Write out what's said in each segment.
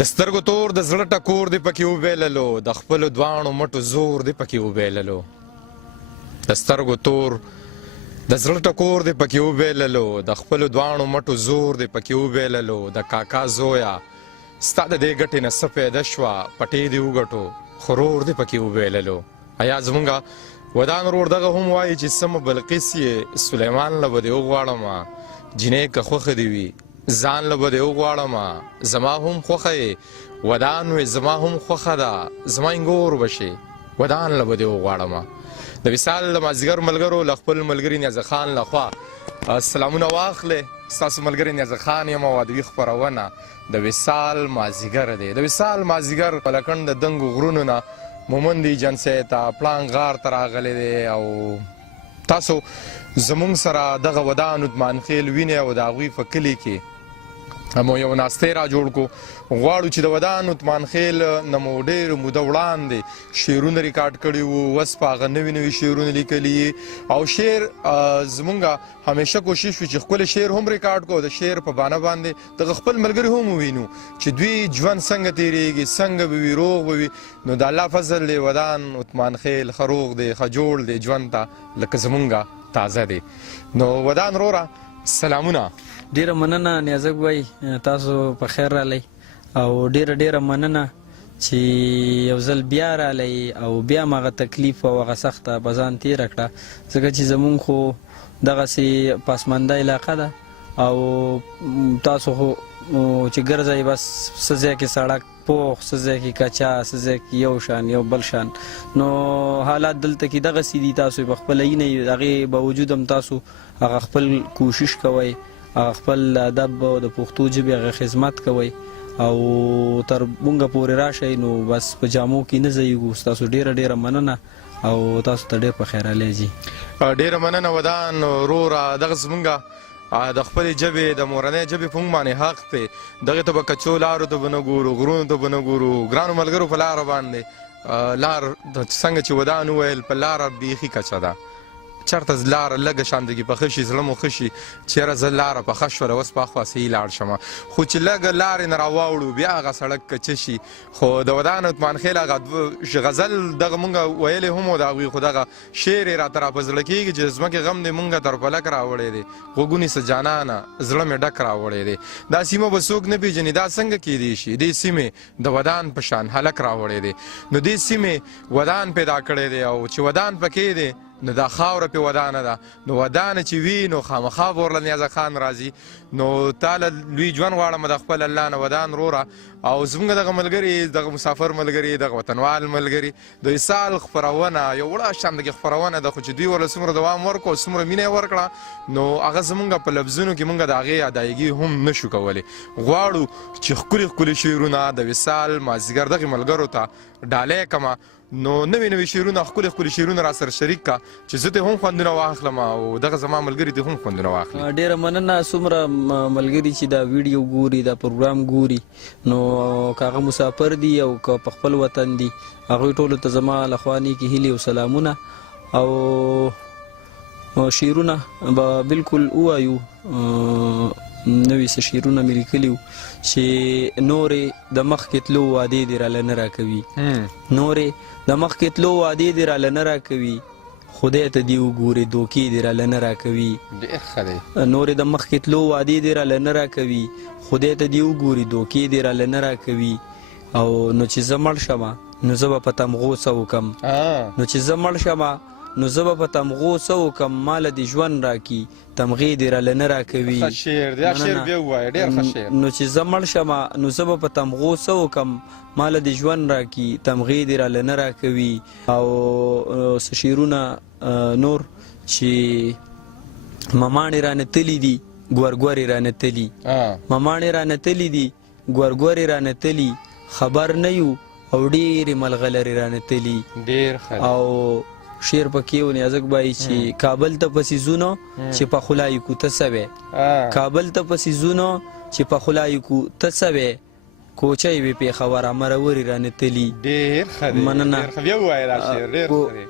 د سترګو تور د زړه ټکور دی پکې وبیللو د خپلو دواړو مټو زور دی پکې وبیللو د سترګو تور د زړه ټکور دی پکې وبیللو د خپلو دواړو مټو زور دی پکې وبیللو د کاکا زویا ستا د دې ګټې نه څه پیدا شوه پټې دې وګټو خرور دی پکې وبیللو ایا زمونږ ودان رور دغه هم وایي چې سمه بلقیس یې سلیمان له به دې وغواړمه جینۍ که خوښه دې وي ځان له به دې وغواړمه زما هم خوښه یې ودان وې زما هم خوښه ده زما انګور به شي ودان له به دې وغواړمه د وصال د مازیګر ملګرو له خپل ملګري نیازه خان لخوا سلامونه واخلې ستاسو ملګری نیازه خان یم او ادبي خپرونه د وصال مازیګر دی د وصال مازیګر په لکنډ د دنګو غرونو نه مومندي جنسۍ ته پړانګ غار ته راغلی دی او تاسو زمونږ سره دغه ودان اتمانخېل وینئ او د هغوی په کلي کې مو یو ناستې را جوړ کړو غواړو چې د ودان اتمانخېل نه مو ډېر موده وړاندې شعرونه ریکارډ کړي وو اوس په هغه نوي نوي شعرونه لیکلي او شعر زمونږ همیشه کوشش وي چې ښکلی شعر هم ریکارډ کړو د شعر په بانه باندې دغه خپل ملګري هم ووینو چې دوی ژوند څنګه تېرېږي څنګه به وي روغ به وي نو د الله فضل دی ودان اتمانخېل ښه روغ دی ښه جوړ دی ژوند ته لکه زمونږ تازه دی نو ودان روره سلامونه ډیره مننه نیازک بای تاسو په خیر رالی او ډیره مننه چې یو ځل بیا رالی او بیا مغه تکلیف او هغه سخته په ځان تېره کړه ځکه چې زمونږ خو دغسې پسمانده علاقه ده او تاسو خو چې ګرځئ بس څه ځای کې سړک پوخ څه ځای کې کچا څه ځای کې یو شان یو بل شان نو حالات دلته کې دغسې دي تاسو یې پخپله وینئ د هغې باوجود هم تاسو هغه خپل کوشش کوئ خپل ادب او د پښتو ژبې هغه خدمت کوئ او تر مونږه پورې راشئ نو بس په جامو کې نه ځایږو ستاسو ډیره مننه او تاسو ته ډېر په خیر رالی ځي ډیره مننه ودان وروره دغه زمونږ د خپلې ژبې د مورنۍ ژبې په موږ باندې حق دی دغې ته به کچو لارو ته به نه ګورو غرونو ته به نه ګورو ګرانو ملګرو په لاره باندې لار څنګه چې ودان وویل په لاره بیخي کچه ده چېرته لاره لږه شاندګي پخه شي زړه مو ښه شي چېرې زه لاره پخه شوله اوس په اخوا صحیح لاړ شمه خو چې لږه لارې نه راواوړو بیا هغه سړک کچه شي خو د ودان اتمانخېل هغه غزل دغه مونږ ویلی هم و د هغوی خو دغه شعر یې راته راپه زړه کېږي چې ځمکې غم دی مونږه تر فلک راوړی دی غوږو نیسه جانانه زړه مې ډک راوړی دی دا سیمه به څوک نه پېژني دا څنګه کیدی شي دې سیمې د ودان په شان هلک راوړی دی نو دې سیمې ودان پیدا کړی دی او چې ودان پکې دی نو دا خاوره پې ودانه ده نو ودانه چې وي نو خامخا به ورله نیازه خان راځي نو تاله لوی ژوند غواړم د خپل الله نه ودان روره او زمونږ دغه ملګري دغه مسافر ملګري دغه وطنوال ملګري د وصال خپرونه یو وړه شاندګي خپرونه ده خو چې دوی ورله څومره دوام ورکړو څومره مینه یې ورکړه نو هغه زمونږ په لفظونو کې مونږ د هغې ادایګي هم نشو کولی غواړو چې ښکلي شعرونه د وصال مازیګر دغې ملګرو ته ډالۍ کړمه نو نوي شعرونه ښکلي شعرونه را سره شریک کا چې زه ته هم خوندونه واخلم او دغه زما ملګري ته هم خوندونه واخلي ډیره مننه څومره ملګري چې دا ویډیو ګوري دا پروګرام ګوري نو که هغه مسافر دي او که په خپل وطن دي هغوی ټولو ته زما لخوا نیکې هیلې او سلامونه او شعرونه به بالکل ووایو نوي څه شعرونه مې لیکلي وو چې نورې د مخکې تلو وعدې دې راله نه راکوي نورې د مخکې تلو وعدې دې راله نه راکوي خدای ته دې وګورې دوکې دې راله نه راکوي نورې د مخکې تلو وعدې دې راله نه راکوي خدای ته دې وګورې دوکې دې راله نه راکوي او نو چې زه مړ شمه نو زه به په تمغو څه وکړم نو چې زه مړ شمه نو زه به په تمغو څه وکړم ماله دې ژوند راکي تمغې دې راله نه راکوي نو چې زه مړ شمه نو زه به په تمغو څه وکړم ماله دې ژوند راکي تمغې دې راله نه راکوي او څه شعرونه نور چې مماڼې رانه تلي دي ګورګورې رانه تلي مماڼې رانه تلي دي ګورګورې رانه تلي خبر نه یو او ډېرې ملغلرې رانه تلي او شعر پکې و نیازک بای چې کابل ته پسې ځونو چې په خلای کو ته سوې کابل ته پسې ځونو چې په خلای کو ته سوې کوچۍ وې پېښور مرورې رانه تلي مننه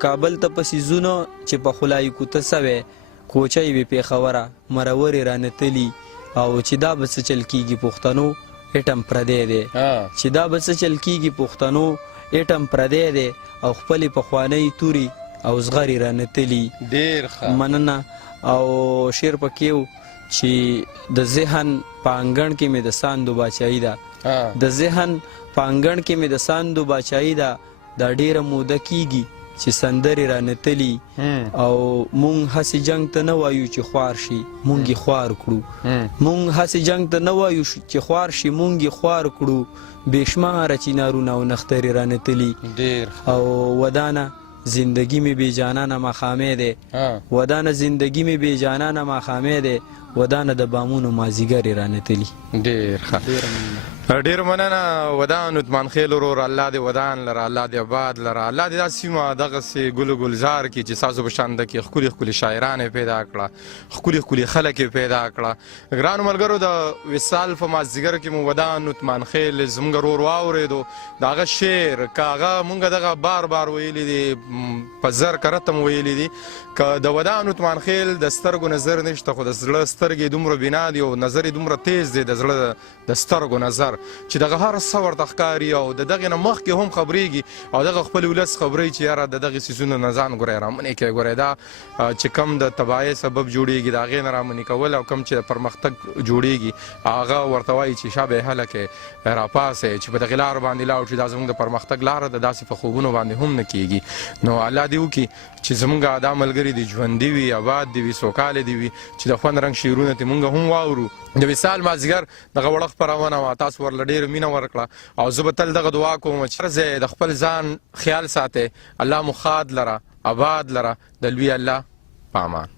کابل ته پسې ځونو چې په خلای کو ته سوې کوچۍ وې پېښور مرورې رانه تلي او چې دا به څه چل کېږي پښتنو اټم پردی دی چې دا به څه چل کېږي پښتنو اټم پردی دی او خپلې پخوانۍ تورې او زغرې رانتلي ډېر ښه مننه او شعر پکې و چې د ذهن په انګڼ کې مې د ساندو باچایي ده د ذهن په انګڼ کې مې د ساندو باچایي ده دا ډېره موده کېږي چې سندرې رانتلي او مونږ هسې جنګ ته نه وایو چې خوار شي مونږ یې خوار کړو مونږ هسې جنګ ته نه وایو چې خوار شي مونږ یې خوار کړو بې شماره چینارونه او نخترې رانتلي او ودانه زندگی می بی جانانه مخامه ده ودانه زندگی می بی جانانه مخامه ده ودانه د بامونو مازیګر رانتلی ډیر ښه ډیر مننه ودان اتمانخېل ورور الله دې ودان لره الله دې آباد لره الله دې دا سیمه دغسې ګل و ګلزار کړي چې ستاسو په شان کې ښکلي ښکلي شاعران یې پیدا کړه ښکلي ښکلي خلک یې پیدا کړه ګرانو ملګرو د وصال په مازدیګر کې مو ودان اتمانخېل زمونږ ورور واورېدو د هغه شعر که هغه مونږ دغه بار بار ویلي دي په زر کرته مو ویلي دي که د ودان اتمانخېل د سترګو نظر نشته خو د زړه سترګې دومره بنا دي او نظر یې دومره تیز دی د زړه د سترګو نظر چې دغه هر څه ورته ښکاري او د دغې نه مخکې هم خبرېږي او دغه خپل ولس خبروي چې یاره د دغې څیزونو نه ځان ګورئ رامنې کوئ ګورئ دا چې کم د تباهۍ سبب جوړېږي د هغې نه رامنې کول او کم چې د پرمختګ جوړېږي هغه ورته وایي چې شا به هلکې راپاسئ چې په دغې لارو باندې لاړو چې دا زموږ د پرمختګ لاره ده داسې په خوبونو باندې هم نه کېږي نو الله دې وکړي چې زموږ دا ملګري دي ژوندي وي آباد دي وي سوکاله دي وي چې د خوند رنګ شعرونه ترې مونږ هم واورو د وصال مازدیګر دغه وړه خپرونه وه تاسو ورله ډېره مینه ورکړه او زه به تل دغه دعا کوم چې هر ځای د خپل ځان خیال ساتئ الله مو ښاد لره آباد لره د لوی الله په امان